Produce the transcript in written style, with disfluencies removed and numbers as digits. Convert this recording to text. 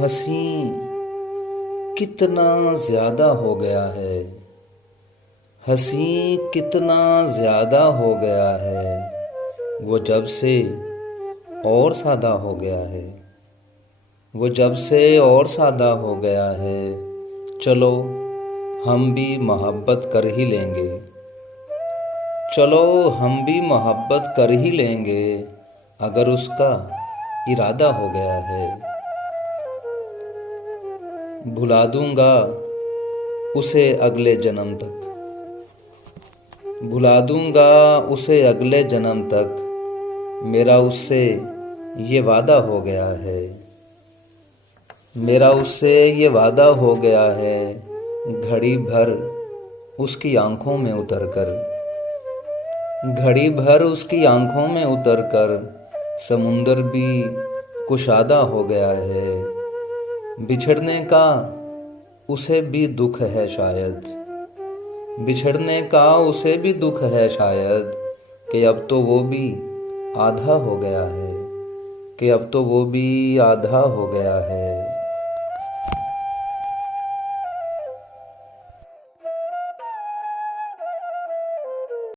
हंसी कितना ज्यादा हो गया है। हंसी कितना ज्यादा हो गया है। वो जब से और सादा हो गया है। वो जब से और सादा हो गया है। चलो हम भी मोहब्बत कर ही लेंगे। चलो हम भी मोहब्बत कर ही लेंगे, अगर उसका इरादा हो गया है। भुला दूंगा उसे अगले जन्म तक। भुला दूंगा उसे अगले जन्म तक। मेरा उससे ये वादा हो गया है। मेरा उससे ये वादा हो गया है। घड़ी भर उसकी आंखों में उतरकर। घड़ी भर उसकी आंखों में उतरकर समुंदर भी कुशादा हो गया है। बिछड़ने का उसे भी दुख है शायद। बिछड़ने का उसे भी दुख है शायद, कि अब तो वो भी आधा हो गया है। कि अब तो वो भी आधा हो गया है।